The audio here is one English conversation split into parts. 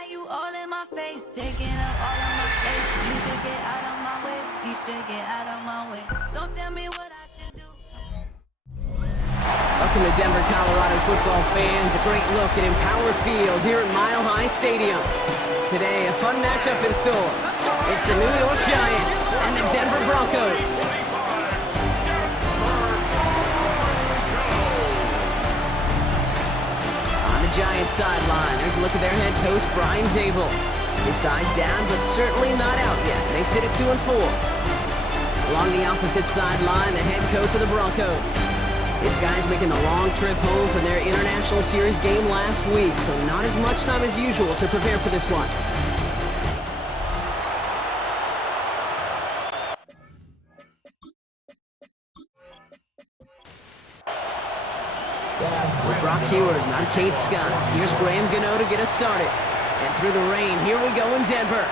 Why you all in my face, taking up all of my space? You should get out of my way. You should get out of my way. Don't tell me what I should do. Welcome to Denver, Colorado's football fans. A great look at Empower Field here at Mile High Stadium. Today, a fun matchup in store. It's the New York Giants and the Denver Broncos. On the Giants sideline, there's a look at their head coach, Brian Dable. His side down, but certainly not out yet. They sit at 2-4. Along the opposite sideline, the head coach of the Broncos. His guys making a long trip home from their International Series game last week, so not as much time as usual to prepare for this one. With Brock Heward, I'm Kate Scott. Here's Graham Gano to get us started. And through the rain, here we go in Denver.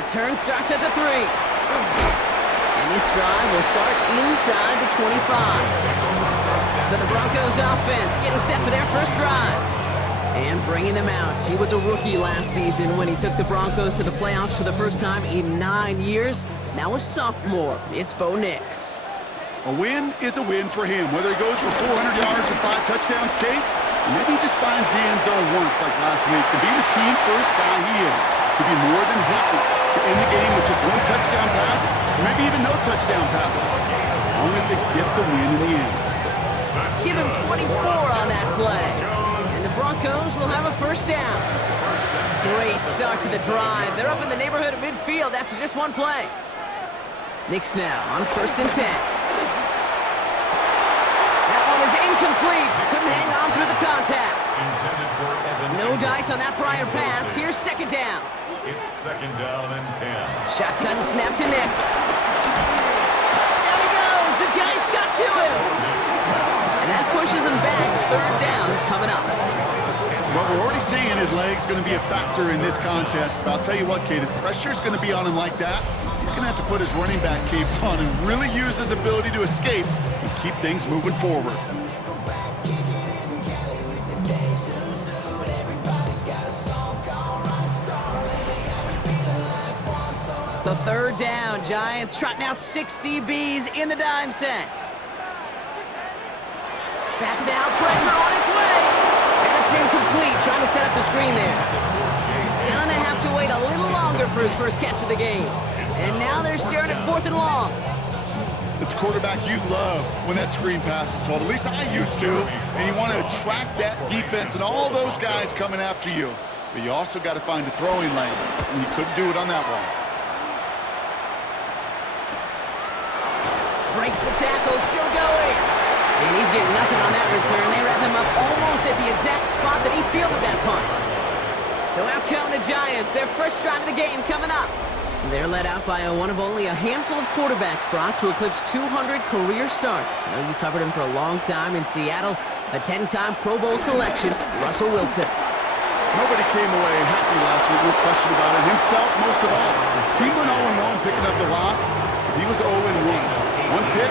Return starts at the 3. And this drive will start inside the 25. So the Broncos offense getting set for their first drive. And bringing them out. He was a rookie last season when he took the Broncos to the playoffs for the first time in 9 years. Now a sophomore. It's Bo Nix. A win is a win for him, whether he goes for 400 yards or 5 touchdowns, Kate, or maybe he just finds the end zone once like last week. To be the team first guy he is, to be more than happy to end the game with just 1 touchdown pass, or maybe even no touchdown passes, so long as they get the win in the end. Give him 24 on that play. And the Broncos will have a first down. Great start to the drive. They're up in the neighborhood of midfield after just 1 play. Nix now on 1st and 10. That one is incomplete. Couldn't hang on through the contact. No dice on that prior pass. Here's 2nd down. It's 2nd down and 10. Shotgun snap to Nix. Down he goes. The Giants got to him. And that pushes him back. 3rd down coming up. Well, we're already seeing his legs going to be a factor in this contest. But I'll tell you what, Kate, if pressure's going to be on him like that, he's going to have to put his running back cape on and really use his ability to escape and keep things moving forward. So 3rd down, Giants trotting out 6 DBs in the dime set. Back now, pressure on its way. That's incomplete, trying to set up the screen there. Gonna have to wait a little longer for his first catch of the game. And now they're staring at 4th and long. It's a quarterback you love when that screen pass is called. At least I used to. And you want to attract that defense and all those guys coming after you. But you also got to find a throwing lane. And he couldn't do it on that one. Breaks the tackle, still going. And he's getting nothing on that return. They wrap him up almost at the exact spot that he fielded that punt. So out come the Giants. Their first drive of the game coming up. They're led out by one of only a handful of quarterbacks brought to eclipse 200 career starts. I know you covered him for a long time in Seattle. A 10-time Pro Bowl selection, Russell Wilson. Nobody came away happy last week. No question about it. Himself, most of all. Team went 0-1, picking up the loss. He was 0-1. 1 pick,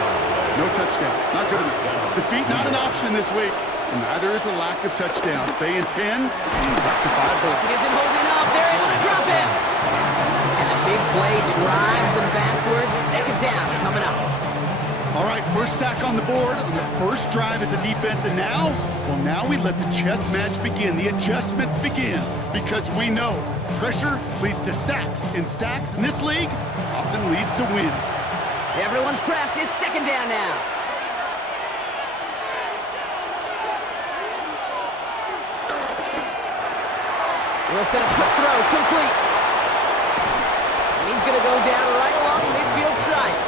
no touchdowns. Not good enough. Defeat not an option this week. And neither is a lack of touchdowns. They intend to rectify both. He isn't holding up. They're able to drop him. And the big play drives them backwards. 2nd down coming up. All right, first sack on the board on the first drive as a defense. And now, well, now we let the chess match begin. The adjustments begin. Because we know pressure leads to sacks. And sacks in this league often leads to wins. Everyone's prepped. It's 2nd down now. Wilson, a quick throw, complete. And he's going to go down right along midfield stripe.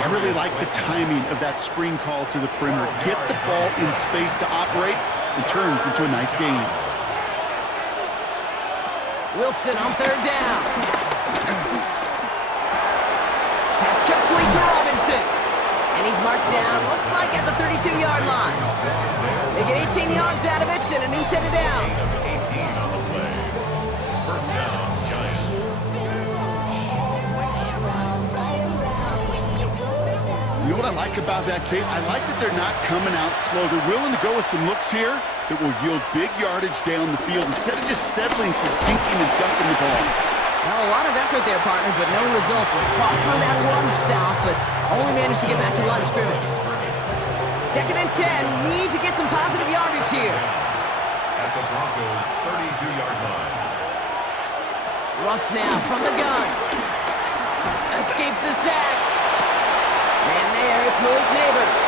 I really like the timing of that screen call to the perimeter. Get the ball in space to operate and turns into a nice game. Wilson on 3rd down. Pass complete to Robinson. And he's marked down, looks like at the 32-yard line. They get 18 yards out of it and a new set of downs. 18 on the play. First down, Giants. You know what I like about that, Kate? I like that they're not coming out slow. They're willing to go with some looks here that will yield big yardage down the field instead of just settling for dinking and dunking the ball. Well, a lot of effort there, partner, but no results. We fought through that one stop, but only managed to get back to the line of scrimmage. 2nd and 10. Need to get some positive yardage here. At the Broncos' 32-yard line. Russ now from the gun. Escapes the sack. And there, it's Malik Neighbors.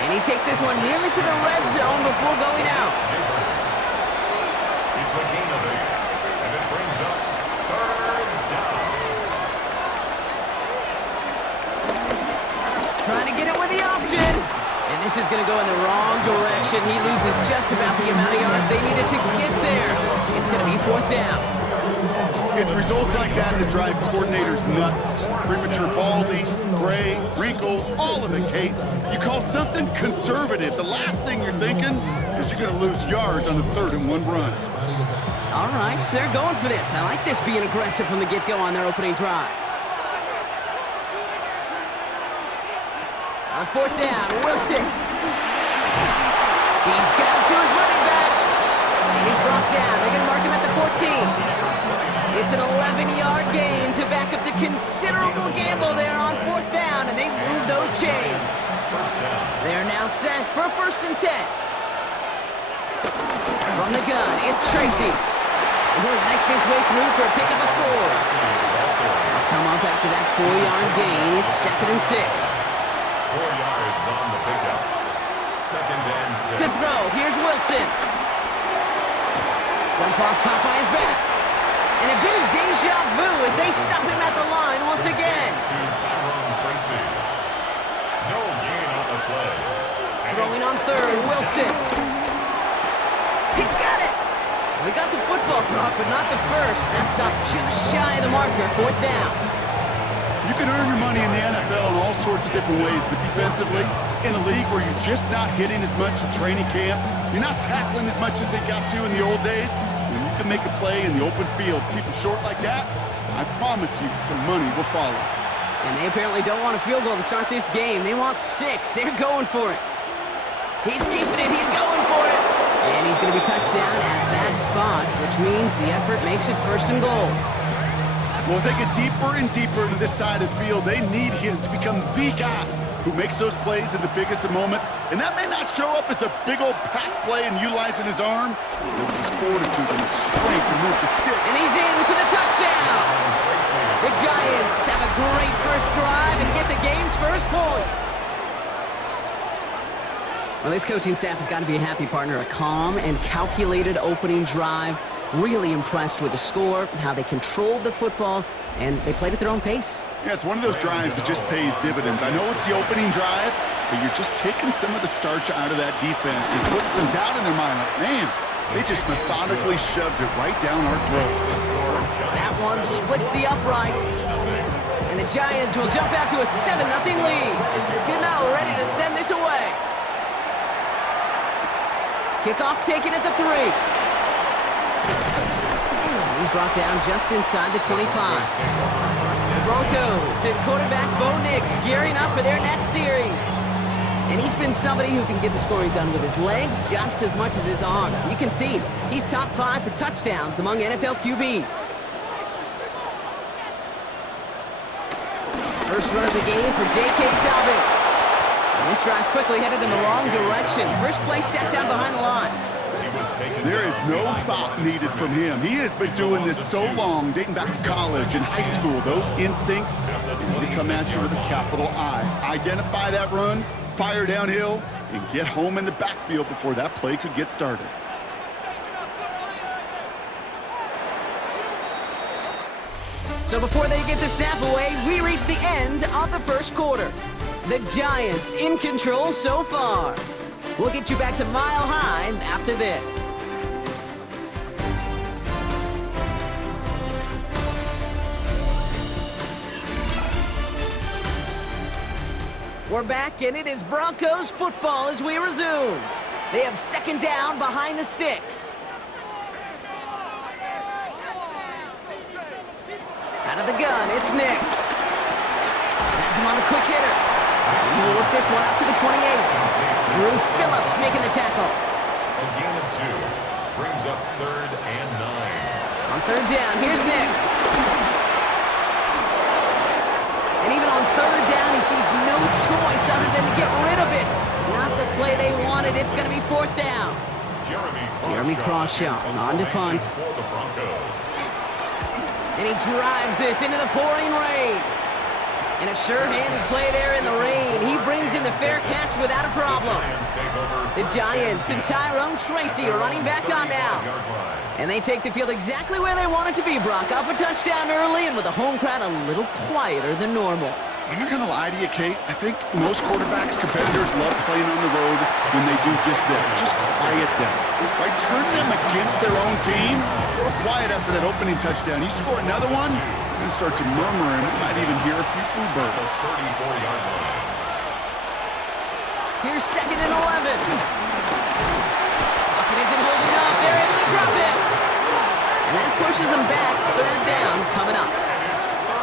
And he takes this one nearly to the red zone before going out. It's a gain of 8, and it brings up 3rd down. Trying to get it with the option. And this is going to go in the wrong direction. He loses just about the amount of yards they needed to get there. It's going to be 4th down. It's results like that that drive coordinators nuts. Premature balding, gray, wrinkles, all of it, Kate. You call something conservative. The last thing you're thinking is you're going to lose yards on the 3rd and 1 run. All right, so they're going for this. I like this being aggressive from the get-go on their opening drive. On 4th down, Wilson. He's got to his running back. And he's brought down. They're going to mark him at the 14. It's an 11-yard gain to back up the considerable gamble there on 4th down, and they move those chains. They're now set for 1st and 10. From the gun, it's Tracy. And he'll knife his way through for a pick of the 4. They'll come up after that 4-yard gain. It's 2nd and 6. 4 yards on the pickup. 2nd and 6. To throw, here's Wilson. Dump off caught by his back. And a bit of deja vu as they stop him at the line once again. To Tyrone Tracy. No gain on the play. Throwing on 3rd, Wilson. He's got it. We got the football drop, but not the first. That stopped just shy of the marker. 4th down. You can earn your money in the NFL in all sorts of different ways, but defensively, in a league where you're just not hitting as much in training camp, you're not tackling as much as they got to in the old days, when you can make a play in the open field, keep it short like that, I promise you some money will follow. And they apparently don't want a field goal to start this game. They want 6. They're going for it. He's keeping it. He's going for it. And he's going to be touched down at that spot, which means the effort makes it 1st and goal. Well, as they get deeper and deeper into this side of the field, they need him to become the guy who makes those plays in the biggest of moments. And that may not show up as a big old pass play and utilizing his arm. It was his fortitude and his strength to move the sticks. And he's in for the touchdown. The Giants have a great first drive and get the game's first points. Well, this coaching staff has got to be a happy partner. A calm and calculated opening drive. Really impressed with the score, how they controlled the football, and they played at their own pace. Yeah, it's one of those drives that just pays dividends. I know it's the opening drive, but you're just taking some of the starch out of that defense and putting some doubt in their mind. Like, man, they just methodically shoved it right down our throat. That one splits the uprights. And the Giants will jump out to a 7-0 lead. Cano ready to send this away. Kickoff taken at the 3. He's brought down just inside the 25. The Broncos and quarterback Bo Nix gearing up for their next series. And he's been somebody who can get the scoring done with his legs just as much as his arm. You can see he's top 5 for touchdowns among NFL QBs. First run of the game for J.K. Dobbins. And this drive's quickly headed in the wrong direction. First play set down behind the line. There is no thought needed from him. He has been doing this so long, dating back to college and high school. Those instincts, they come at you with a capital I. Identify that run, fire downhill, and get home in the backfield before that play could get started. So before they get the snap away, we reach the end of the first quarter. The Giants in control so far. We'll get you back to Mile High after this. We're back, and it is Broncos football as we resume. They have 2nd down behind the sticks. Out of the gun, it's Nix. has him on the quick hitter. And he'll work this one up to the 28. Drew Phillips making the tackle. A gain of 2. Brings up 3rd and 9. On 3rd down, here's Nix. And even on 3rd down, he sees no choice other than to get rid of it. Not the play they wanted. It's going to be 4th down. Jeremy Crawshaw on to punt. For the Broncos. And he drives this into the pouring rain. And a sure-handed play there in the rain. He brings in the fair catch without a problem. The Giants and Tyrone Tracy are running back on now. And they take the field exactly where they want it to be, Brock. Up a touchdown early and with the home crowd a little quieter than normal. I'm not going to lie to you, Kate. I think most quarterbacks, competitors love playing on the road when they do just this. Just quiet them. Right? Turn them against their own team. A little quiet after that opening touchdown. You score another one, you're going to start to murmur, and you might even hear a few boo birds. 34-yard line. Here's 2nd and 11. Lockett isn't holding up. They're able to drop it. And that pushes them back. 3rd down coming up.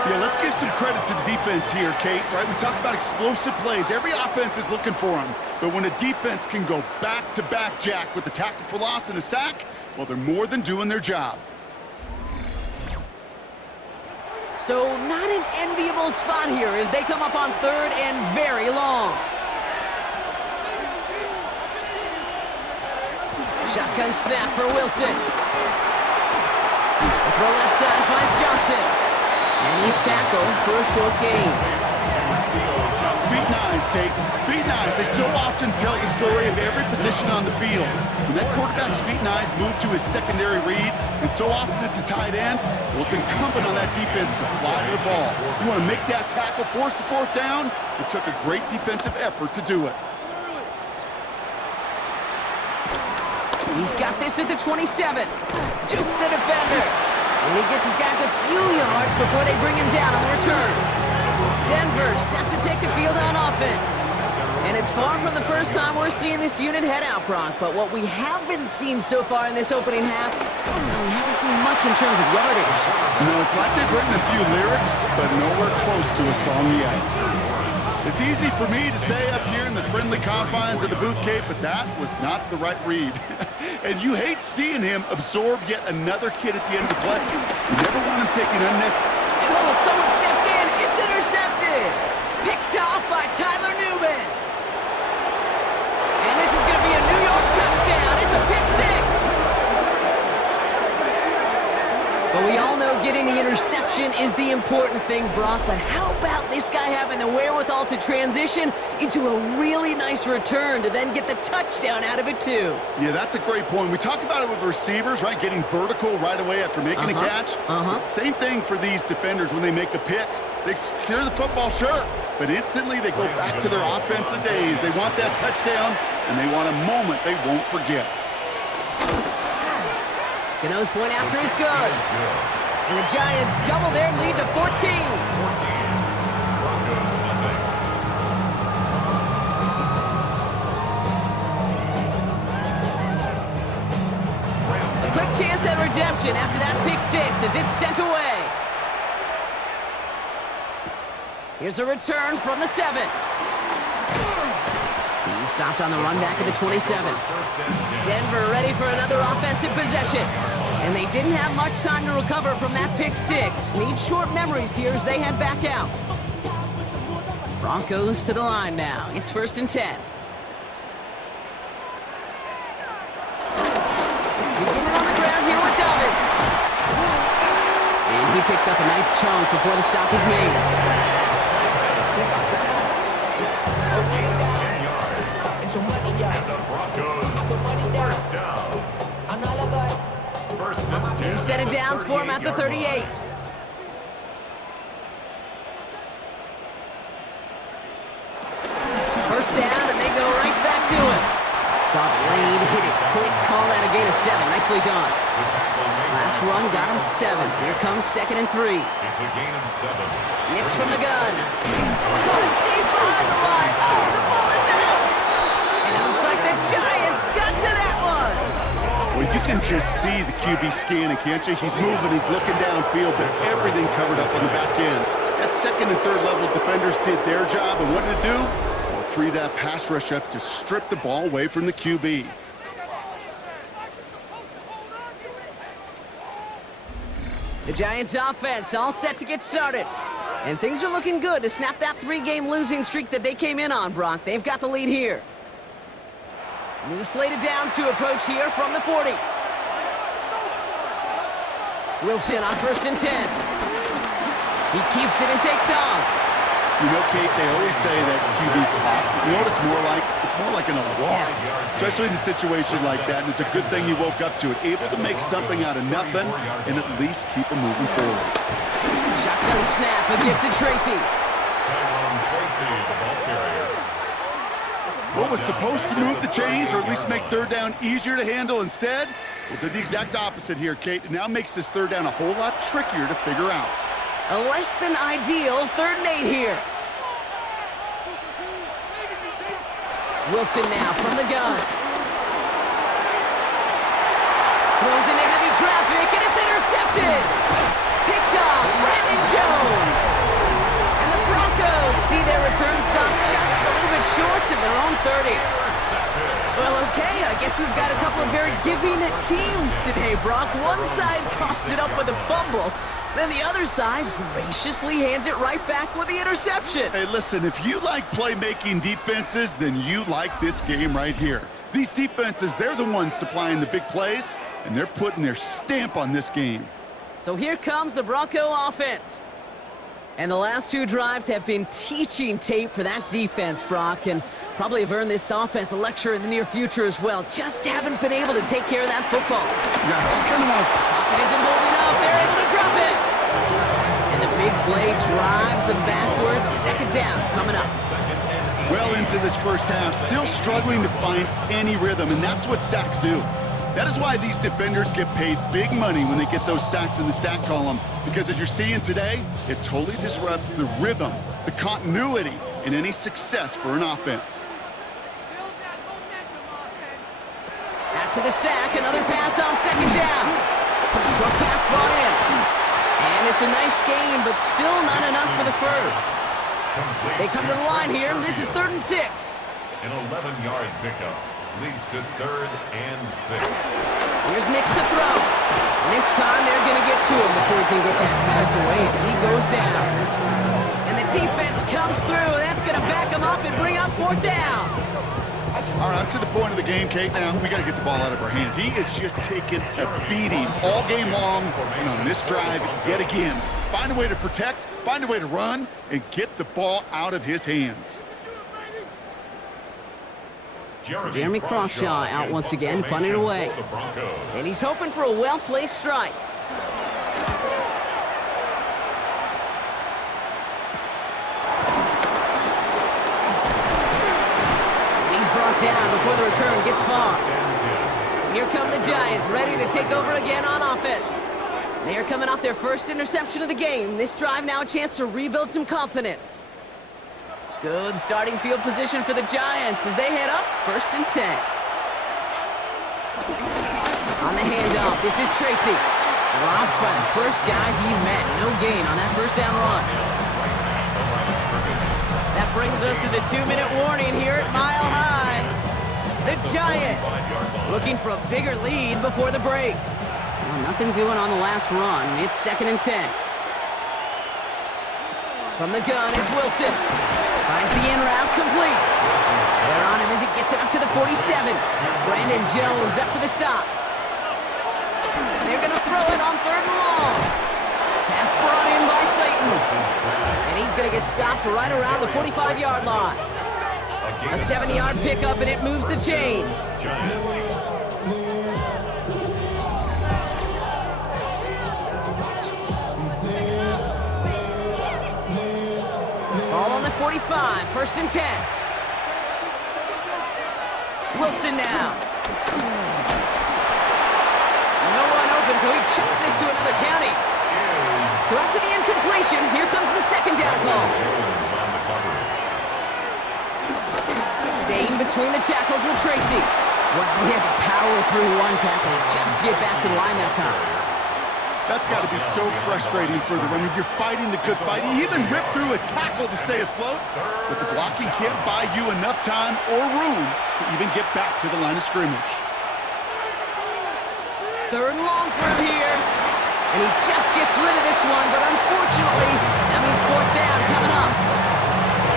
Yeah, let's give some credit to the defense here, Kate, right? We talk about explosive plays. Every offense is looking for them. But when a defense can go back-to-back, Jack, with a tackle for loss and a sack, well, they're more than doing their job. So not an enviable spot here as they come up on 3rd and very long. Shotgun snap for Wilson. The throw left side finds Johnson. And he's tackled for a short gain. Feet nice, Kate. Feet nice. They so often tell the story of every position on the field. When that quarterback's feet nice move to his secondary read, and so often it's a tight end, well, it's incumbent on that defense to fly to the ball. You want to make that tackle, force the 4th down? It took a great defensive effort to do it. He's got this at the 27. Juke the defender. And he gets his guys a few yards before they bring him down on the return. Denver set to take the field on offense. And it's far from the first time we're seeing this unit head out, Brock. But what we haven't seen so far in this opening half, we haven't seen much in terms of yardage. No, it's like they've written a few lyrics, but nowhere close to a song yet. It's easy for me to say up here in the friendly confines of the booth, Kate, but that was not the right read. And you hate seeing him absorb yet another kid at the end of the play. You never want him taking unnecessary. And someone stepped in. It's intercepted. Picked off by Tyler Newman. And this is going to be a New York touchdown. It's a pick 6. But we all know getting the interception is the important thing, Brock. But how about this guy having the wherewithal to transition into a really nice return to then get the touchdown out of it, too? Yeah, that's a great point. We talk about it with receivers, right? Getting vertical right away after making a catch. Same thing for these defenders when they make a pick. They secure the football, sure, but instantly they go back to their offensive days. They want that touchdown, and they want a moment they won't forget. Gano's point after is good. And the Giants double their lead to 14. Broncos nothing. A quick chance at redemption after that pick 6 as it's sent away. Here's a return from the 7. He stopped on the run back at the 27. Denver ready for another offensive possession. And they didn't have much time to recover from that pick 6. Need short memories here as they head back out. Broncos to the line now. It's 1st and 10. Beginning on the ground here with Dobbins. And he picks up a nice chunk before the stop is made. And the Broncos first down. First and 10. New set of downs for him at the 38. First down, and they go right back to it. Saw the lane, hit it quick, call that a gain of 7. Nicely done. Last run got him 7. Here comes 2nd and 3. It's a gain of 7. Nix from the gun. Going deep behind the line. Oh, the ball is out! And it looks like the Giants got to that one. Well, you can just see the QB scanning, can't you? He's moving, he's looking downfield, but everything covered up on the back end. That that second and third level defenders did their job, and what did it do? Well, free that pass rush up to strip the ball away from the QB. The Giants offense all set to get started. And things are looking good to snap that 3-game losing streak that they came in on, Brock. They've got the lead here. New slated downs to approach here from the 40. Wilson on 1st and 10. He keeps it and takes off. You know, Kate, they always say that QB clock. You know what it's more like? It's more like an alarm, especially in a situation like that. And it's a good thing he woke up to it, able to make something out of nothing and at least keep him moving forward. Shotgun snap, a gift to Tracy. Tracy, the ball carrier. What was supposed to move the chains, or at least make third down easier to handle instead? Well, did the exact opposite here, Kate. It now makes this third down a whole lot trickier to figure out. A less than ideal 3rd and 8 here. Wilson now from the gun. Throws into heavy traffic, and it's intercepted. Picked up, Brandon Jones. And the Broncos see their return stop just a little bit short of their own 30. Well, okay, I guess we've got a couple of very giving teams today, Brock. One side coughs it up with a fumble. Then the other side graciously hands it right back with the interception. Hey, listen, if you like playmaking defenses, then you like this game right here. These defenses, they're the ones supplying the big plays, and they're putting their stamp on this game. So here comes the Bronco offense. And the last 2 drives have been teaching tape for that defense, Brock, and probably have earned this offense a lecture in the near future as well. Just haven't been able to take care of that football. Yeah, just kind of It isn't holding up. They're able to drop it. And the big play drives them backwards. 2nd down coming up. well into this first half, still struggling to find any rhythm, and that's what sacks do. That is why these defenders get paid big money when they get those sacks in the stat column, because as you're seeing today, it totally disrupts the rhythm, the continuity, and any success for an offense. After the sack, another pass on 2nd down. Short pass brought in. And it's a nice gain, but still not enough for the first. They come to the line here. This is 3rd and 6. An 11-yard pickup leads to 3rd and 6. Here's Nix to throw. And this time they're going to get to him before he can get that pass away as he goes down. And the defense comes through. That's going to back him up and bring up 4th down. All right, up to the point of the game, Kate. Now, we got to get the ball out of our hands. He is just taking a beating all game long, and on this drive, yet again. Find a way to protect, find a way to run, and get the ball out of his hands. Jeremy Crawshaw out once again, punting away. And he's hoping for a well-placed strike. Down before the return gets far. Here come the Giants, ready to take over again on offense. They are coming off their first interception of the game. This drive now a chance to rebuild some confidence. Good starting field position for the Giants as they head up 1st and 10. On the handoff, this is Tracy. Dropped by the first guy he met. No gain on that 1st down run. That brings us to the 2-minute warning here at Mile High. The Giants looking for a bigger lead before the break. Well, nothing doing on the last run. It's 2nd and 10. From the gun, it's Wilson. Finds the in route complete. They're on him as he gets it up to the 47. Brandon Jones up for the stop. They're going to throw it on 3rd and long. Pass brought in by Slayton. And he's going to get stopped right around the 45-yard line. A 70-yard pickup, and it moves the chains. Ball on the 45, 1st and 10. Wilson now. No one open, so he chucks this to another county. So after the incompletion, here comes the 2nd down call. Staying between the tackles with Tracy. Well, he had to power through one tackle just to get back to the line that time. That's got to be so frustrating for the runner. You're fighting the good fight. You even rip through a tackle to stay afloat, but the blocking can't buy you enough time or room to even get back to the line of scrimmage. Third and long for him here. And he just gets rid of this one, but unfortunately, that means fourth down coming up.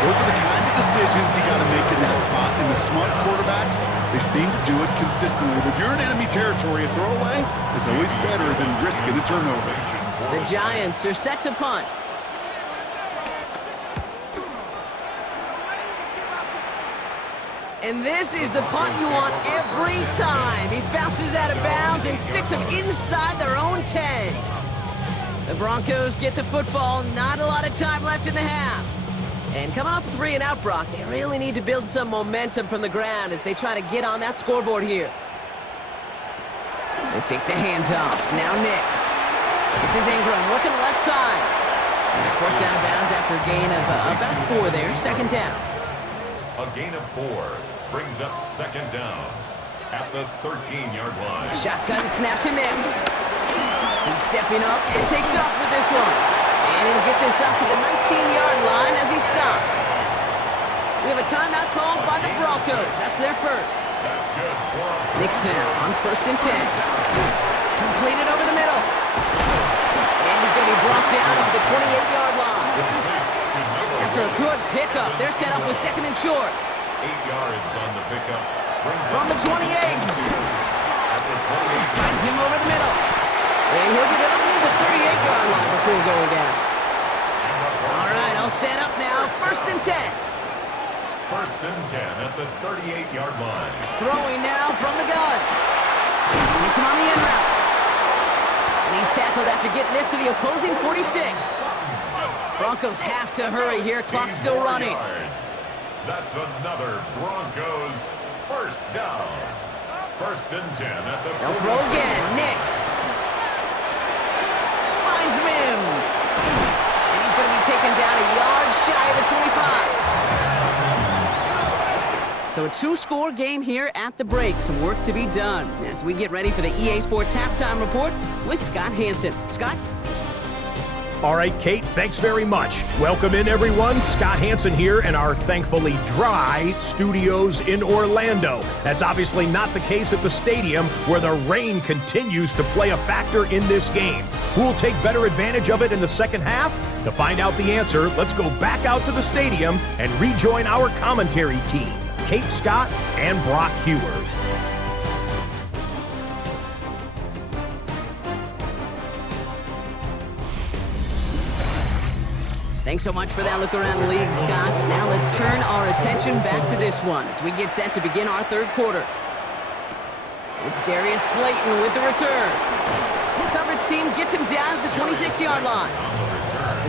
Those are the kind of decisions you got to make in that spot. And the smart quarterbacks, they seem to do it consistently. When you're in enemy territory, a throwaway is always better than risking a turnover. The Giants are set to punt. And this is the punt you want every time. He bounces out of bounds and sticks them inside their own 10. The Broncos get the football. Not a lot of time left in the half. And coming off a 3-and-out, Brock, they really need to build some momentum from the ground as they try to get on that scoreboard here. They fake the handoff. Now Nix. This is Ingram working the left side. And it's forced out of bounds after a gain of about 4 there. Second down. A gain of 4 brings up second down at the 13-yard line. Shotgun snap to Nix. He's stepping up and takes off with this one. And he'll get this up to the 19-yard line as he stopped. We have a timeout called by the Broncos. That's their first. That's good for him. Nix now on 1st and 10. Completed over the middle. And he's going to be brought down at the 28-yard line. After a good pickup, they're set up with 2nd and short. 8 yards on the pickup. From the 28. At the 28. Finds him over the middle. And he'll get it only the 38-yard line before going down. All right, all set up now. 1st and 10. 1st and 10 at the 38-yard line. Throwing now from the gun. Gets him on the in route. And he's tackled after getting this to the opposing 46. Broncos have to hurry here. Clock's still running. That's another Broncos first down. 1st and 10 at the They'll throw again. Nix. Finds Mims. And he's going to be taken down a yard shy of the 25. So a 2-score game here at the break. Some work to be done as we get ready for the EA Sports Halftime Report with Scott Hansen. Scott? All right, Kate, thanks very much. Welcome in, everyone. Scott Hansen here in our thankfully dry studios in Orlando. That's obviously not the case at the stadium, where the rain continues to play a factor in this game. Who will take better advantage of it in the second half? To find out the answer, let's go back out to the stadium and rejoin our commentary team, Kate Scott and Brock Heward. Thanks so much for that look around the league, Scott. Now let's turn our attention back to this one as we get set to begin our third quarter. It's Darius Slayton with the return. The coverage team gets him down at the 26-yard line.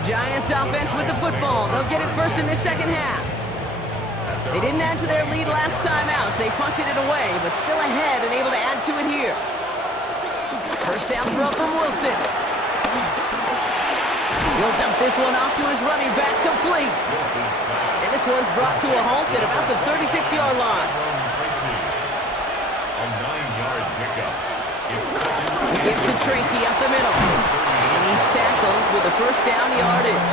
The Giants offense with the football. They'll get it first in this second half. They didn't add to their lead last time out, so they punted it away, but still ahead and able to add to it here. First down throw from Wilson. He'll dump this one off to his running back, complete. And this one's brought to a halt at about the 36-yard line. A 9-yard pickup. He gives to Tracy up the middle. And he's tackled with the first down yardage.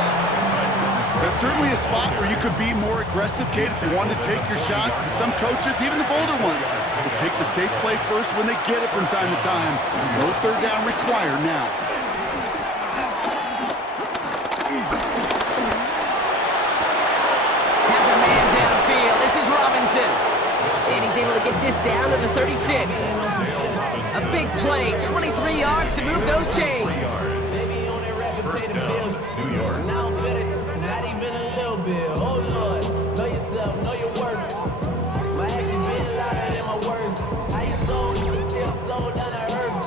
That's certainly a spot where you could be more aggressive, Kate, if you want to take your shots. But some coaches, even the bolder ones, will take the safe play first when they get it from time to time. No third down required now. Has a man downfield. This is Robinson. And he's able to get this down to the 36. A big play, 23 yards to move those chains. First down, New York. Not even a little bit. Oh Lord, know yourself, know your worth. My actions been louder than my words. How you sold, you still sold down to earth.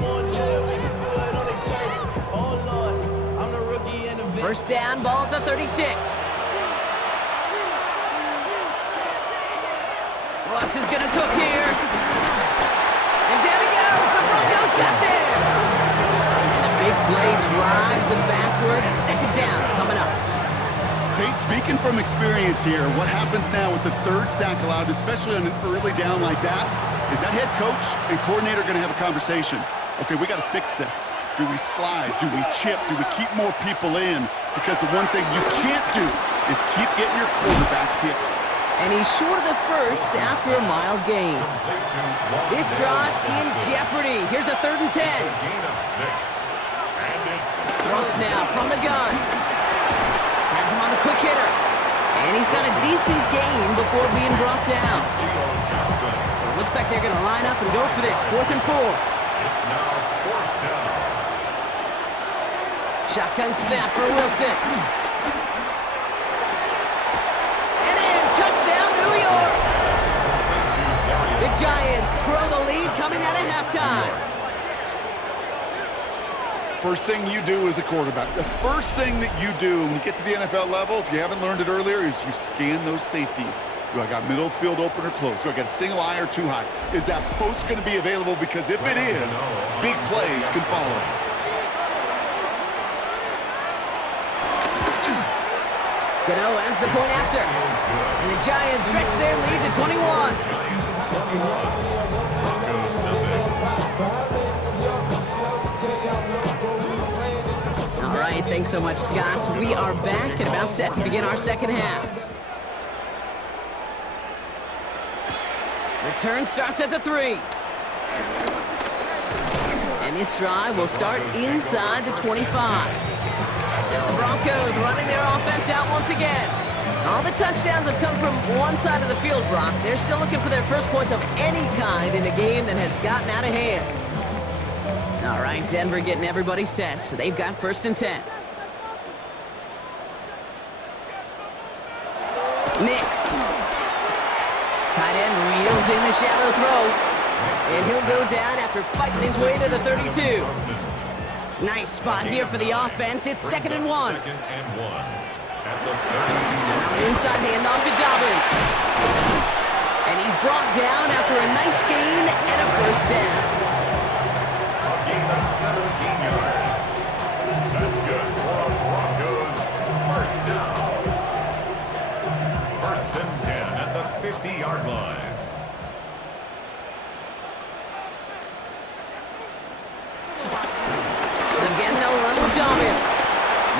4 good, we can do it on the turf. Oh Lord, I'm the rookie in the vet. First down, ball at the 36. Russ is gonna cook here. And down he goes, the Broncos got there. And the big play drives them backwards. Second down coming up. Kate, speaking from experience here, what happens now with the third sack allowed, especially on an early down like that, is that head coach and coordinator going to have a conversation? Okay, we got to fix this. Do we slide? Do we chip? Do we keep more people in? Because the one thing you can't do is keep getting your quarterback hit. And he's short of the first after a mild gain. This drive in jeopardy. Here's a 3rd and 10. Gain of 6. And it's Throw snap from the gun. Has him on the quick hitter. And he's got a decent gain before being brought down. So it looks like they're going to line up and go for this. 4th and 4. It's now 4th down. Shotgun snap for Wilson. And in, touchdown, New York. The Giants grow the lead coming out of halftime. First thing you do as a quarterback, the first thing that you do when you get to the NFL level, if you haven't learned it earlier, is you scan those safeties. Do I got middle field open or close? Do I got a single high or two high? Is that post going to be available? Because if it is, big plays can follow. Gano ends the point after. And the Giants stretch their lead to 21. Broncos nothing. All right, thanks so much, Scott. We are back and about set to begin our second half. Return starts at the 3. And this drive will start inside the 25. The Broncos running their offense out once again. All the touchdowns have come from one side of the field, Brock. They're still looking for their first points of any kind in a game that has gotten out of hand. All right, Denver getting everybody set, so they've got 1st and 10. Nix. Tight end reels in the shallow throw. And he'll go down after fighting his way to the 32. Nice spot here for the offense. It's 2nd and 1. 2nd and 1. At the 32. Now an inside handoff to Dobbins. And he's brought down after a nice gain and a 1st down. A gain of 17 yards. That's good for a Broncos 1st down. 1st and 10 at the 50-yard line. Again, they'll run with Dobbins.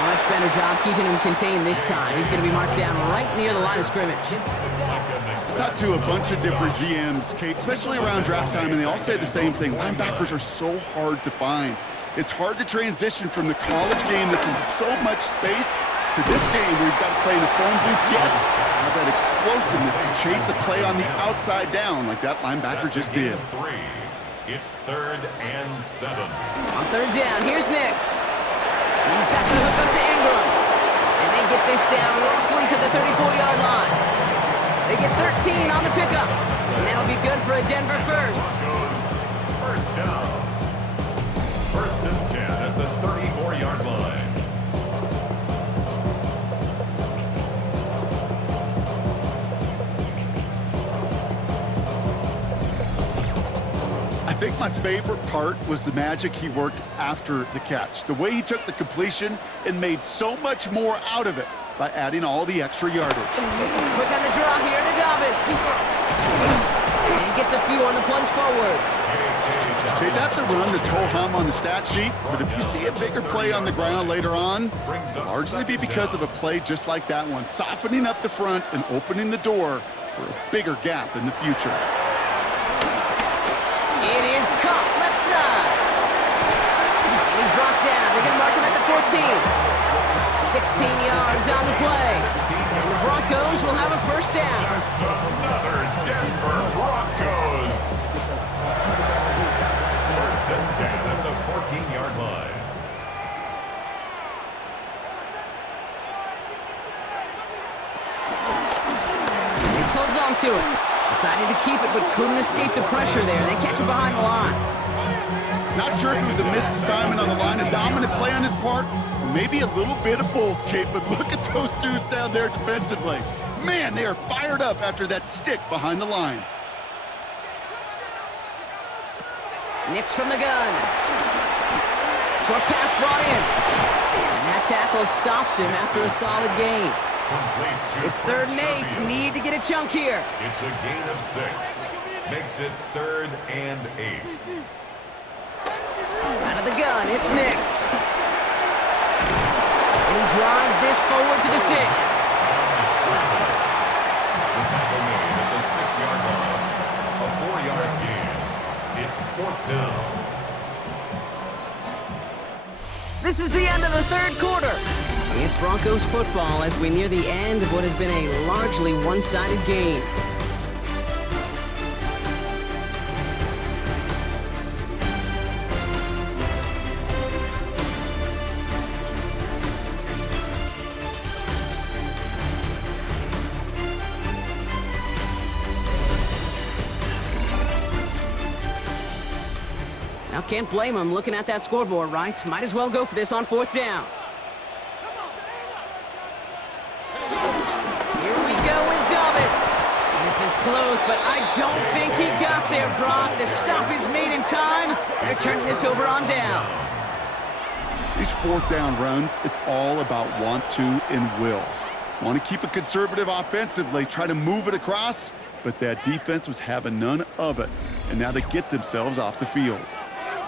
Much better job keeping him contained this time. He's going to be marked down right near the line of scrimmage. I talked to a bunch of different GMs, Kate, especially around draft time, and they all say the same thing. Linebackers are so hard to find. It's hard to transition from the college game that's in so much space to this game where you've got to play in a phone booth yet have that explosiveness to chase a play on the outside down like that linebacker just did. 3. It's 3rd and 7. On 3rd down, here's Nix. He's got the hook up to Ingram. And they get this down roughly to the 34-yard line. They get 13 on the pickup. And that'll be good for a Denver 1st. Broncos 1st down. 1st and 10 at the 34-yard line. I think my favorite part was the magic he worked after the catch. The way he took the completion and made so much more out of it by adding all the extra yardage. Quick on the draw here to Dobbins. And he gets a few on the plunge forward. Jay, that's a run that's ho-hum on the stat sheet, but if you see a bigger play on the ground later on, it'll largely be because of a play just like that one, softening up the front and opening the door for a bigger gap in the future. It is caught left side. And he's brought down. They're going to mark him at the 14. 16 yards on the play. And the Broncos will have a 1st down. That's another Denver Broncos. 1st and 10 at the 14-yard line. He holds on to it. Decided to keep it, but couldn't escape the pressure there. They catch him behind the line. Not sure if it was a missed assignment on the line, a dominant play on his part, or maybe a little bit of both, Kate, but look at those dudes down there defensively. Man, they are fired up after that stick behind the line. Nix from the gun. Short pass brought in. And that tackle stops him after a solid gain. It's 3rd and 8. Need to get a chunk here. It's a gain of 6. Makes it 3rd and 8. Out of Out of the gun, it's Nix. And he drives this forward to the 6. The tackle made at the 6-yard line. A 4-yard gain. It's 4th down. This is the end of the third quarter. It's Broncos football as we near the end of what has been a largely one-sided game. Now, can't blame him looking at that scoreboard, right? Might as well go for this on 4th down. Here we go with Dobbins. This is close, but I don't think he got there, Brock. The stop is made in time. They're turning this over on downs. These 4th down runs, it's all about want to and will. Want to keep it conservative offensively, try to move it across, but that defense was having none of it. And now they get themselves off the field.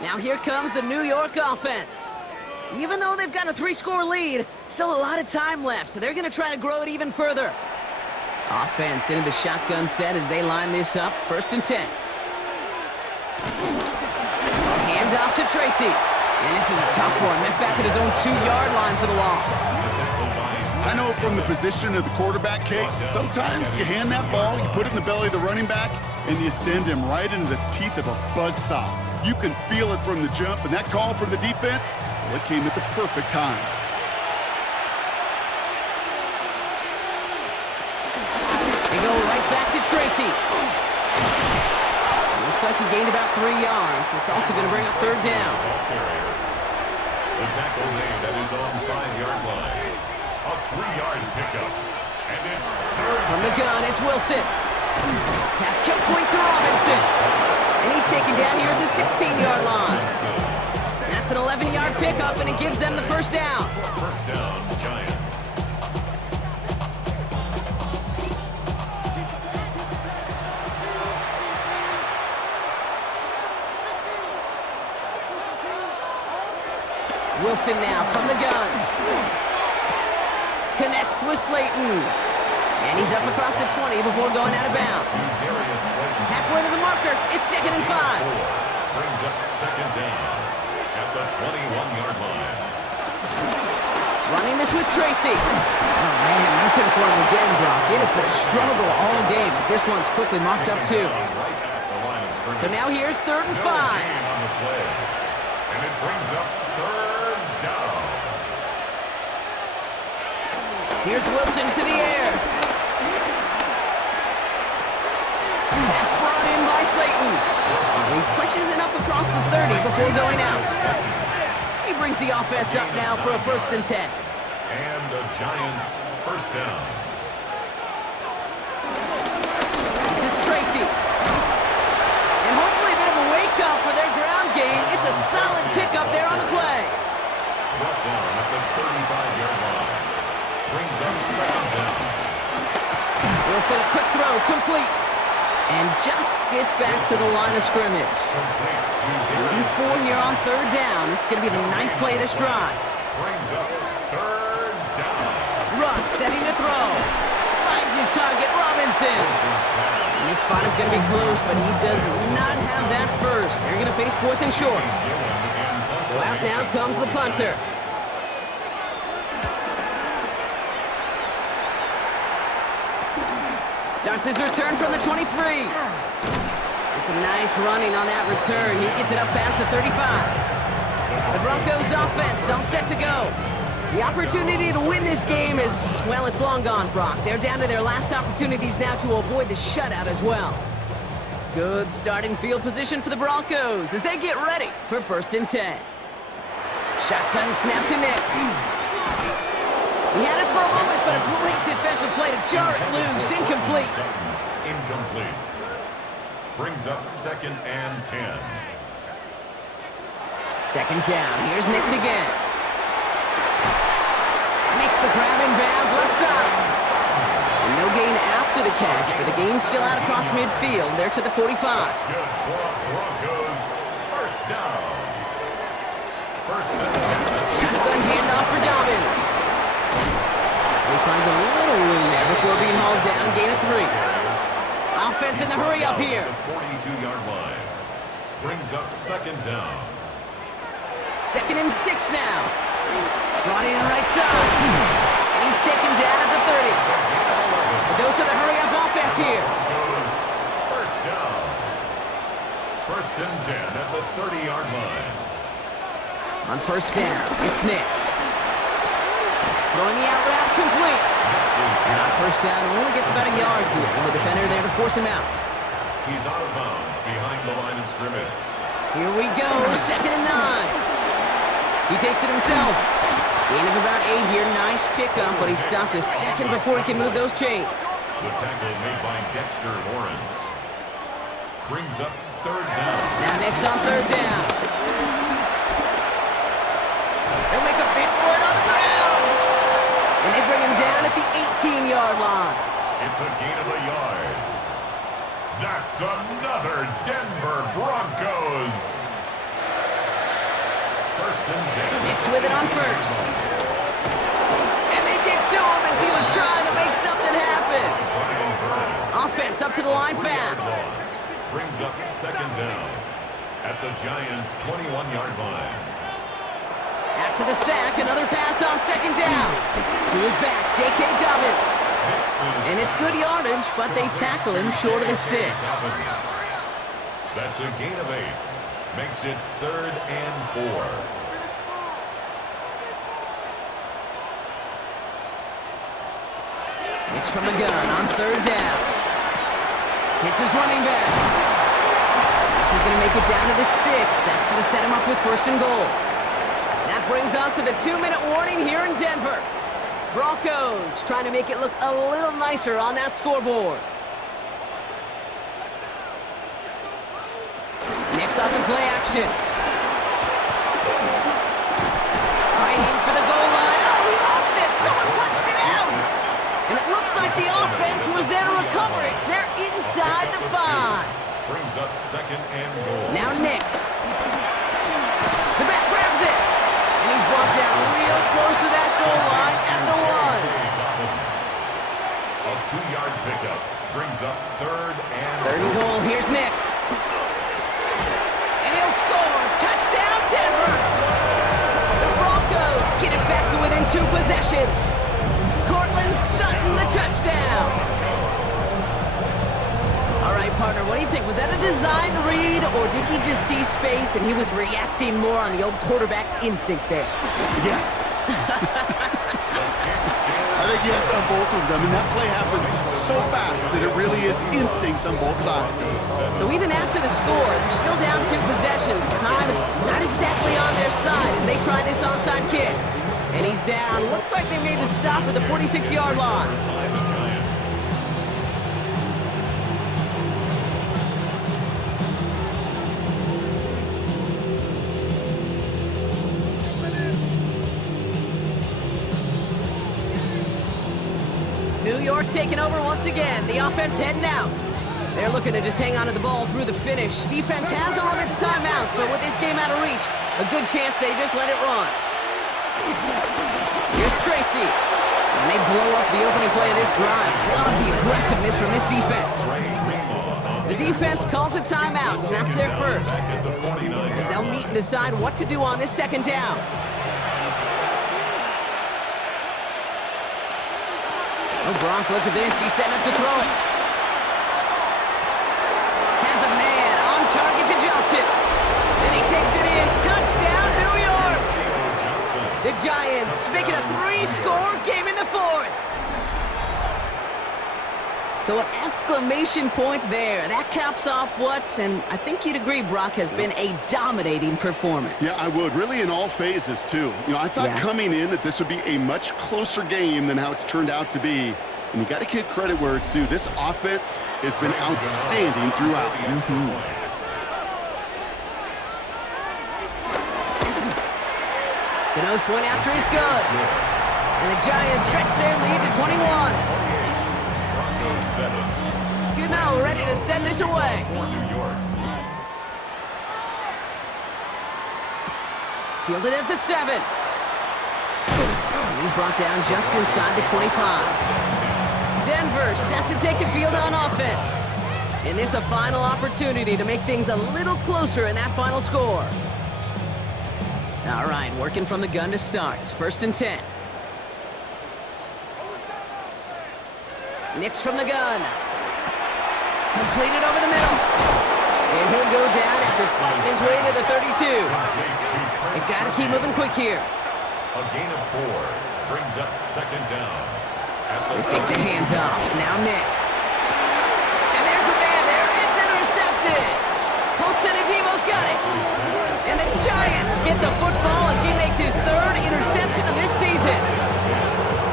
Now here comes the New York offense. Even though they've got a 3-score lead, still a lot of time left, so they're going to try to grow it even further. Offense into the shotgun set as they line this up. 1st and 10. Hand off to Tracy. And this is a tough one. Met back at his own 2-yard line for the loss. I know from the position of the quarterback, Kate, sometimes you hand that ball, you put it in the belly of the running back, and you send him right into the teeth of a buzzsaw. You can feel it from the jump, and that call from the defense, well, it came at the perfect time. They go right back to Tracy. Looks like he gained about 3 yards. It's also going to bring up 3rd down. The tackle made at his own 5-yard line. A 3-yard pickup. And it's 3rd. From the gun, it's Wilson. Pass complete to Robinson. And he's taken down here at the 16-yard line. That's an 11-yard pickup, and it gives them the 1st down. 1st down, Giants. Wilson now from the gun. Connects with Slayton. And he's up across the 20 before going out of bounds. Halfway to the marker, it's 2nd and 5. Brings up 2nd down at the 21-yard line. Running this with Tracy. Oh, man, nothing for him again, Brock. It has been a struggle all game as this one's quickly mocked up, too. So now here's 3rd and 5. On the play. And it brings up 3rd down. Here's Wilson to the air. Pass brought in by Slayton. He pushes it up across the 30 before going out. He brings the offense up now for a 1st and 10. And the Giants 1st down. This is Tracy. And hopefully a bit of a wake-up for their ground game. It's a solid pickup there on the play. Brought down at the 35-yard line. Brings up 2nd down. Wilson, a quick throw, complete. And just gets back to the line of scrimmage. Leading 4 here on 3rd down. This is going to be the 9th play of this drive. Brings up 3rd down. Russ setting to throw. Finds his target, Robinson. And this spot is going to be close, but he does not have that first. They're going to face 4th and short. So out now comes the punter. Starts his return from the 23. It's a nice running on that return. He gets it up past the 35. The Broncos offense all set to go. The opportunity to win this game is, well, it's long gone, Brock. They're down to their last opportunities now to avoid the shutout as well. Good starting field position for the Broncos as they get ready for 1st and 10. Shotgun snap to Nix. He had it for a moment, but a great defensive play to jar it loose. Incomplete. Incomplete. Brings up 2nd and 10. 2nd down. Here's Nix again. Makes the grab in bounds left side. And no gain after the catch, but the gain's still out across midfield. They're to the 45. Good for Broncos. 1st down. First and 10. Shotgun handoff for Dobbins. He finds a little room there before being hauled down. Gain of 3. Offense in the hurry up here. The 42-yard line. Brings up second down. 2nd and 6 now. Brought in right side. And he's taken down at the 30. A dose of the hurry up offense here. Broncos, first down. First and 10 at the 30-yard line. On first down, it's Nix. Throwing the out route complete. And on first down, only gets about a yard here. And the defender there to force him out. He's out of bounds behind the line of scrimmage. Here we go, 2nd and 9. He takes it himself. Gain of about 8 here. Nice pickup, but he stopped a second before he can move those chains. The tackle made by Dexter Lawrence. Brings up third down. Now Nix on third down. They'll make a bid for it on the ground. And they bring him down at the 18-yard line. It's a gain of a yard. That's another Denver Broncos. First and 10. Nix with it on first. And they get to him as he was trying to make something happen. Offense up to the line fast. Brings up second down at the Giants' 21-yard line. After the sack, another pass on second down. To his back, J.K. Dobbins. And it's good yardage, but they tackle him short of the sticks. That's a gain of 8. Makes it 3rd and 4. Nix from the gun on third down. Hits his running back. This is going to make it down to the 6. That's going to set him up with 1st and goal. That brings us to the 2-minute warning here in Denver. Broncos trying to make it look a little nicer on that scoreboard. Nix off the play action. Fighting for the goal line. Oh, he lost it. Someone punched it out. And it looks like the offense was there to recover it. They're inside the 5. Brings up second and goal. Now Nix. The back grabs it. And he's brought down real close to that goal line at the 1. A 2-yard pickup. Brings up third and 3rd and goal. Here's Nix. And he'll score. Touchdown, Denver. The Broncos get it back to within 2 possessions. Cortland Sutton, the touchdown. All right, partner, what do you think? Was that a design read, or did he just see space and he was reacting more on the old quarterback instinct there? Yes. I think yes on both of them, and that play happens so fast that it really is instincts on both sides. So even after the score, they're still down 2 possessions. Time not exactly on their side as they try this onside kick. And he's down. Looks like they made the stop at the 46-yard line. New York taking over once again. The offense heading out. They're looking to just hang on to the ball through the finish. Defense has all of its timeouts, but with this game out of reach, a good chance they just let it run. Here's Tracy. And they blow up the opening play of this drive. Love the aggressiveness from this defense. The defense calls a timeout, so that's their first. As they'll meet and decide what to do on this 2nd down. Oh, Bronk, look at this. He's setting up to throw it. Has a man on target to Johnson. And he takes it in. Touchdown, New York. The Giants making a 3-score game in the 4th. So an exclamation point there. That caps off what, and I think you'd agree, Brock, has been a dominating performance. Yeah, I would. Really in all phases, too. You know, I thought coming in that this would be a much closer game than how it's turned out to be. And you got to give credit where it's due. This offense has been outstanding throughout. The nose point after is good. And the Giants stretch their lead to 21. Good now, ready to send this away. Fielded at the 7. And he's brought down just inside the 25. Denver set to take the field on offense. And this a final opportunity to make things a little closer in that final score. All right, working from the gun to start. 1st and 10. Nix from the gun. Completed over the middle. And he'll go down after fighting his way to the 32. They've got to keep moving quick here. A gain of 4 brings up 2nd down. They fake the handoff. Now Nix. And there's a man there. It's intercepted. Colson-Adimo's got it. And the Giants get the football as he makes his 3rd interception of this season.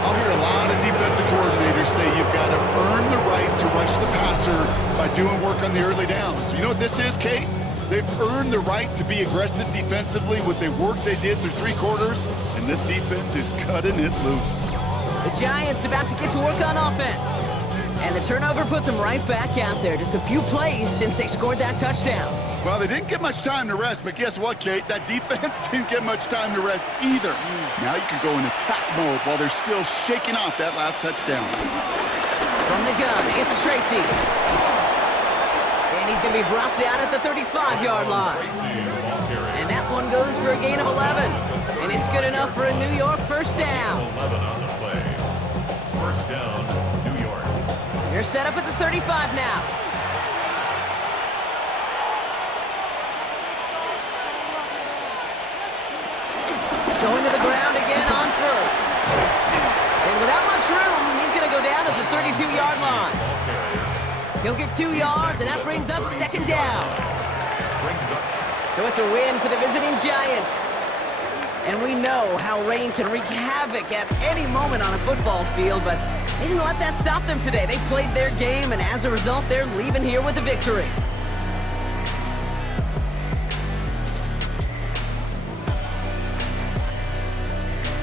I'll hear a lot of defensive coordinators say you've got to earn the right to rush the passer by doing work on the early downs. You know what this is, Kate? They've earned the right to be aggressive defensively with the work they did through 3 quarters, and this defense is cutting it loose. The Giants about to get to work on offense. And the turnover puts them right back out there. Just a few plays since they scored that touchdown. Well, they didn't get much time to rest, but guess what, Kate? That defense didn't get much time to rest either. Now you can go in attack mode while they're still shaking off that last touchdown. From the gun, it's Tracy. And he's going to be brought down at the 35-yard line. And that one goes for a gain of 11. And it's good enough for a New York 1st down. 11 on the play. 1st down, New York. They're set up at the 35 now. Going to the ground again on 1st. And without much room, he's going to go down at the 32-yard line. He'll get 2 yards, and that brings up 2nd down. So it's a win for the visiting Giants. And we know how rain can wreak havoc at any moment on a football field, but they didn't let that stop them today. They played their game, and as a result, they're leaving here with a victory.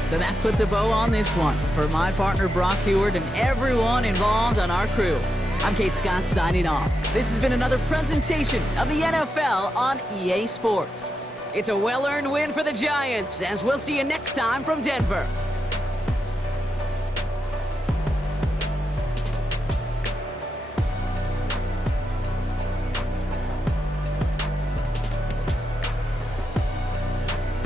So that puts a bow on this one. For my partner, Brock Heward, and everyone involved on our crew, I'm Kate Scott signing off. This has been another presentation of the NFL on EA Sports. It's a well-earned win for the Giants, as we'll see you next time from Denver.